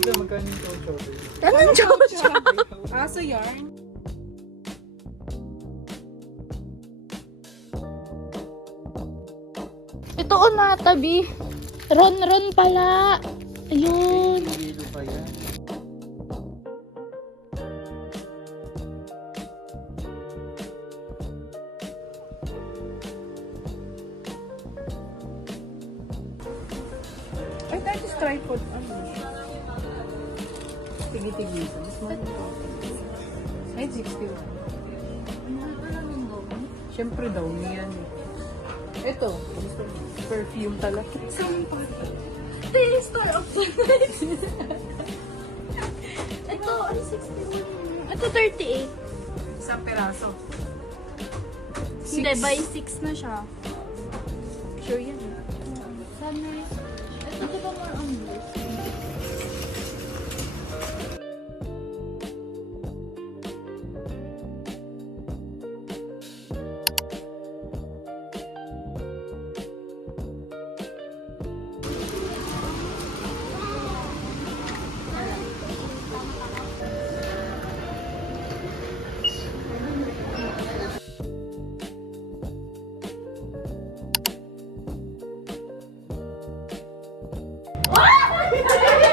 Ikaw, magkano yung chow chow? Anong chow-chow? Aso yarn. Ito o natabi. Ron pala. Ayun. Hilo pa yan. Ay, that is tripod. Ano? Tigi-tigi. Mas mahal ito. Ay, 61. Siyempre daw, niyan eh. Ito, perfume talaga. Sampal. The Store of Planet. Ito, ano 61? Ito 38. Isang peraso. Hindi, by 6 na siya. Sure yan eh. Sana. Ito di ba more on blue?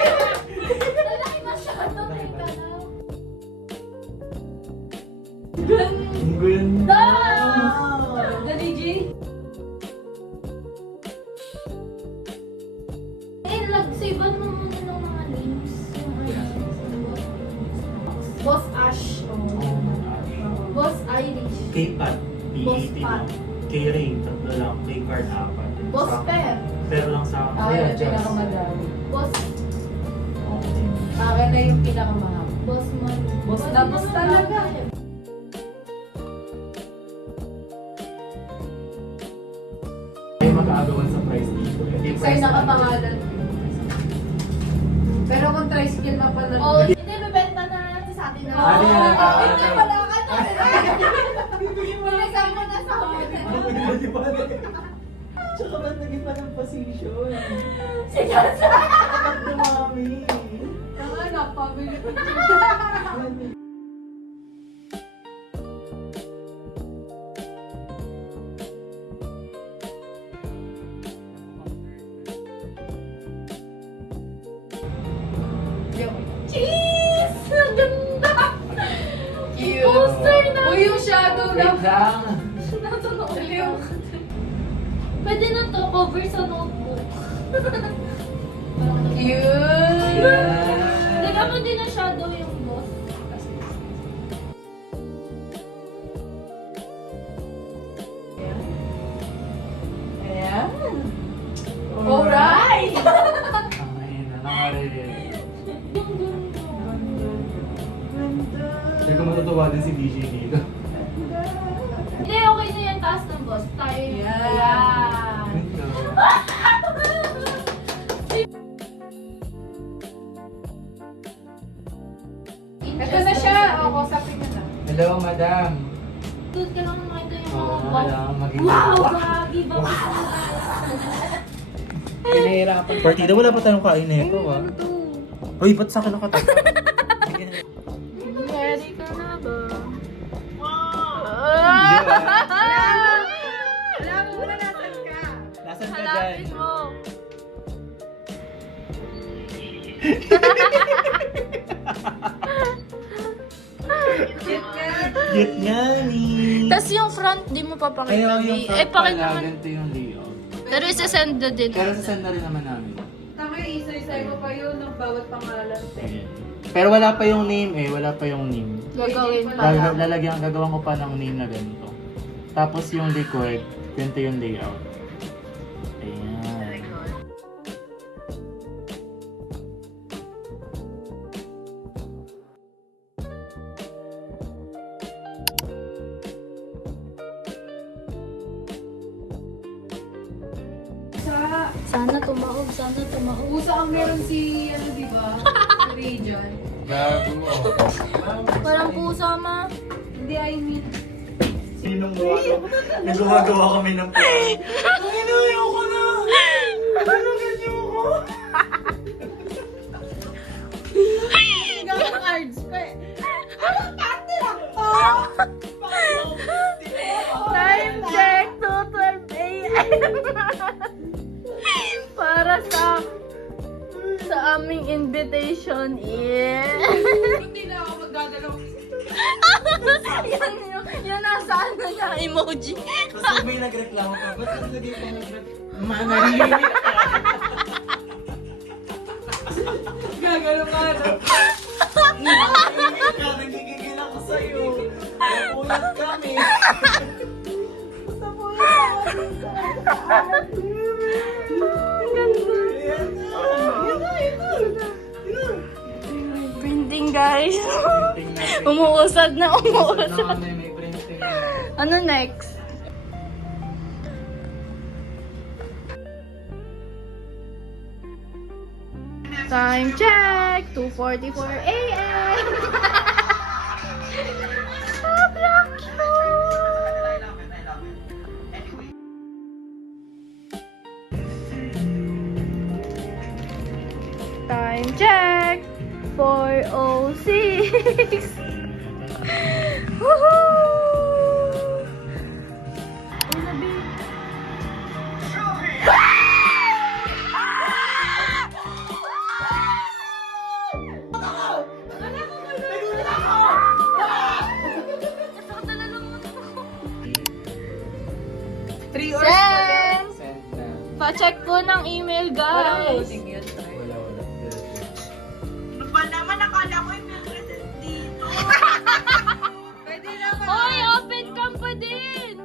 Lalaki masyado, teka lang. Ang ganda! Dali, G. Save-an mo muna ng mga names. Boss Ash. Boss Irish. K-Pat, Boss P-A-T Pat. no? K-Ray, tatlo lang. K-Card, 4. Boss Sa- Per. Pero lang sa Ah, Ayan, yung just. pinakamadami. Boss. Okay. Akin na yung pinakamahal. Boss Man. Boss na boss talaga. May mag-aagawan sa price dito. Hindi Sa'yo price nakapangalan. Pero kung tricycle na pala. Oh, hindi, bibenta na natin sa atin na. Ano yan? Hindi, wala ka na. Binigay mo na sa akin. Tsaka ba't naging pa ng position? Sinasa. Ba't dumami? Ang anak, pabili ko. Cheese! Ang ganda! Cute. Poster na! Uy, yung shadow na. Wait lang. Nasa notebook. Pwede na to, cover sa notebook. Cute. Lagyan mo din ng shadow yung boss. Ayan. Alright. Ang ayun na, nakarelate. Hindi ko matutuwa din si DJ dito. Hindi, okay na yan. Taas ng boss. Tayo yung... Yan. Yan. Ito na siya. O, kusapin mo na. Hello, madam. Doon ka lang makita yung Oo, mga box. kailangan maging... Wow, gagi ba? Pinahirapan. Partida, wala pa tayong kain na ito, ah. Uy, ba't sa akin nakatapa? Ready ka na ba? Alam mo na nasan ka. Nasaan ka dyan? Halapin mo. Cute nga ni. Tapos yung front, di mo papakita. Kaya yung Eh, front pakita pala, naman. ganito yung layout. Pero isa-send na din. Pero sasend na rin naman namin. Tama yung isa-isay mo pa yun ng bawat pangalan. Ayan. Pero wala pa yung name eh, wala pa yung name. Gagawin pa lang. Gagawin ko pa ng name na ganito. Tapos yung likod, ganito yung layout. Ayan. Sana tumaog, sana tumaog. Usa ang meron si, ano diba? Si Region. Gago. Parang pusa, ma. Hindi, I mean. Sinong gumagawa kami ng prank? Ang inayo ko na! Ano ganyan ko? aming invitation is... Hindi na ako magdadalaw. yan nasa ano niya, emoji. Tapos may nagreklamo ka, ba't ang lagay pa mo manahimik ka? Gagano ka na. Manahimik ka, nagigigil ako sa'yo. Napulat kami. Printing guys. Printing natin. Umuusad na, Usad na umuusad. kami, may printing na. Ano next? Time check! 2:44 a.m. Sobrang cute! Time check! 4:06. Woohoo! Three hours pa yan. Sense! Send na. Pa-check po ng email, Walang guys. loading yun. Wala. Pwede naman. Hoy, open cam pa din!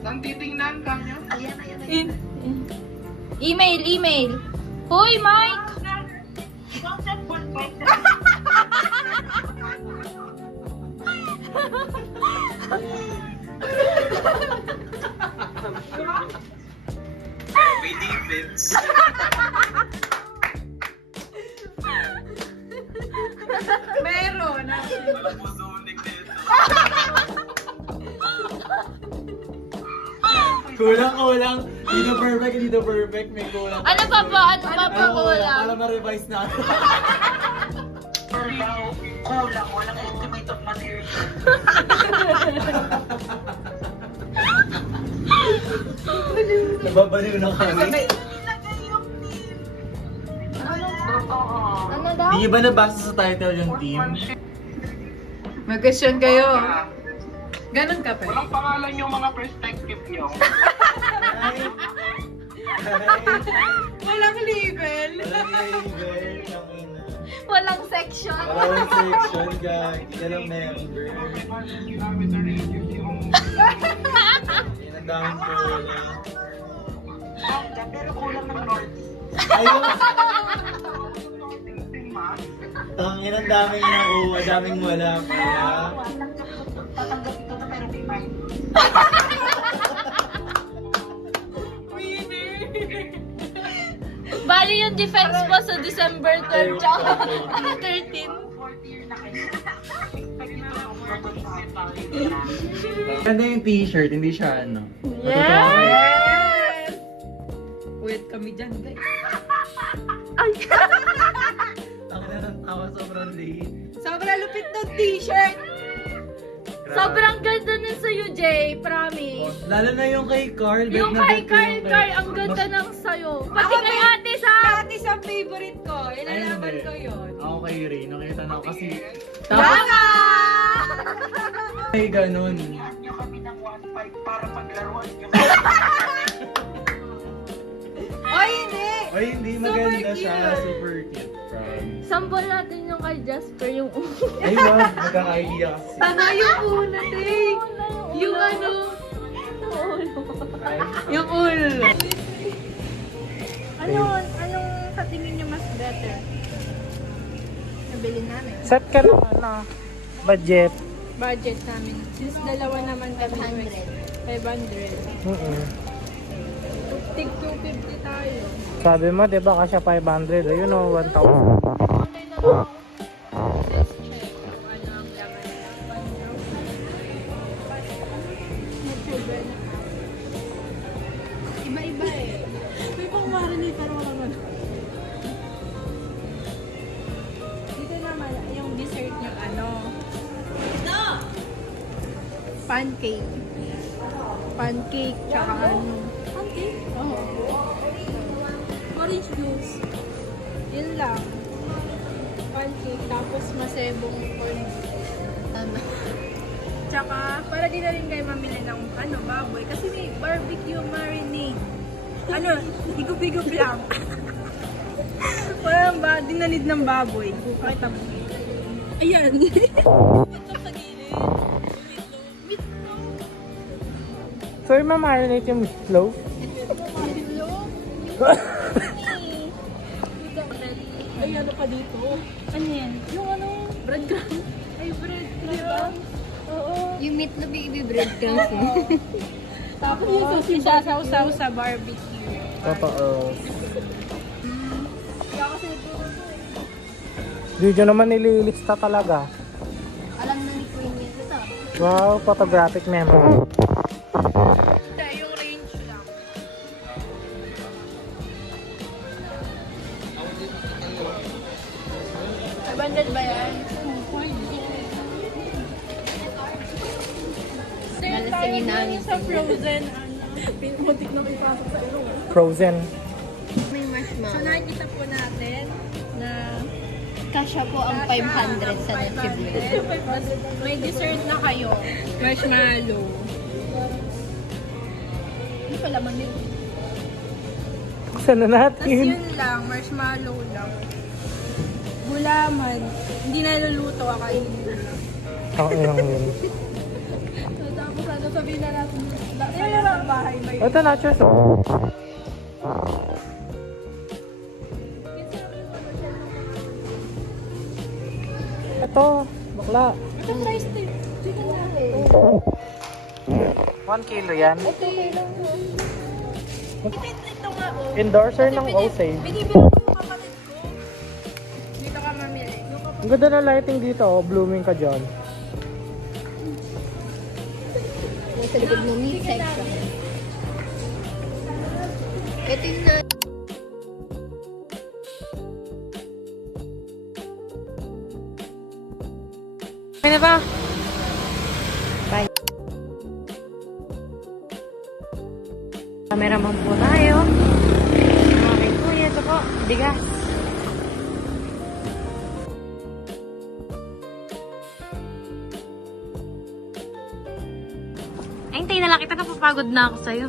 Saan titingnan ka niyo? Email. Hoy, Mike! Meron. Kulang. Hindi na perfect. May kulang. Ano pa ba? Ano pa ba Para kulang? ma-revise na. Nababaliw na kami. Ano daw? Di ba nabasa sa title yung team? Mag-question kayo. Ganon ka pa. Walang pangalan yung mga perspective nyo. Walang label. Walang label, ang ina. Walang section. Walang section, guys. Hindi lang member. 500 kilometer radius yung... Yan ang daming kulang. Pero kulang ng north. Ayun! Ting mas. Tangin ang daming nakuha, daming wala pala. Tatanggap ito na pero may mind. Bali yung defense po sa December 12 tsaka 13. Fourth year na kayo. Expect ito yung photo Ganda yung t-shirt, hindi siya ano. Yes! Wait kami dyan, guys. Ay! Tangin na ng tawa, sobrang late. Sobrang lupit ng t-shirt. Sobrang ganda nun sa'yo, Jay. Promise. Lalo na yung kay Carl. Yung bet na kay bet ko yung Carl, ang ganda ng sayo. Pati Ako kay din. ate sa... Dati sa favorite ko. Ilalaban ko yun. Ako kay Ray, nakita na ako kasi... Tama! Ay, ganun. Ihat nyo kami ng 1.5 para paglaruan nyo. Oy, hindi! Ay, hindi Super maganda siya. cute. Super cute, promise. Sambol natin yung kay Jasper, yung Ay, wow. Magkaka-idea kasi. Ano yung una, Tay? Yung ano? Ay, Yung ulo. Anong sa tingin niyo mas better? Nabili namin. Set ka ng ano, budget. Budget namin. Since dalawa naman kami. 500. Tig 250 tayo. Sabi mo, di ba, kasi 500. Ayun o, 1,000. Okay na lang. Let's check kung ano ang laman ng iba-iba eh. May pang marinate pero wala man. Dito naman, yung dessert nyo ano? Pancake. Pancake, tsaka ano? Pancake? Oo. Orange juice. Yun lang. Pancake, tapos masebong corn. Tama. Tsaka, para di na rin kayo mamili ng baboy. Kasi may barbecue marinade. Higup-higup lang. Walang dinanid ng baboy. Pakita mo. Ayan. So, i-marinate yung meatloaf? Ay, ano pa dito? Ano yan? Yung breadcrumb. Ay, breadcrumb. Oo. Yung meat na baby breadcrumbs eh. Tapos yung sausage sasaw-saw sa barbecue. Totoo. Kaya kasi nagturo to eh. Video naman nililista talaga. Alam na ni Queen yun. Ito. Wow, photographic memory. Hindi, yung range lang. $500 ba yan? Sir, Malasingin tayo namin sa frozen, pinutik na ipasok sa ilong. Frozen. May So marshmallow. nakikita po natin na Kasha po ang 500 sa Nutri-Blend. 500. May dessert na kayo. Marshmallow. Ano pala man yun? Buksan na Tapos natin. yun lang, marshmallow lang. Gulaman. Hindi na naluluto, kakainin mo lang. Ang ilang yun. So tapos sabihin na natin, kaya sa bahay may... Ito nachos. Ito, bakla. Ito price din. 1 kilo yan. Ito lang. Ito nga oh. Endorser ng OSAVE. Binibili ko yung kapatid ko. Dito ka mamili. Ang ganda ng lighting dito, oh. Blooming ka dyan. Nasa likod ng meat section. Ito yung na... Ano ba? Bye. Cameraman po tayo. Okay po, ito po. Bigas. Ay, hintayin na lang kita. Napapagod na ako sa'yo.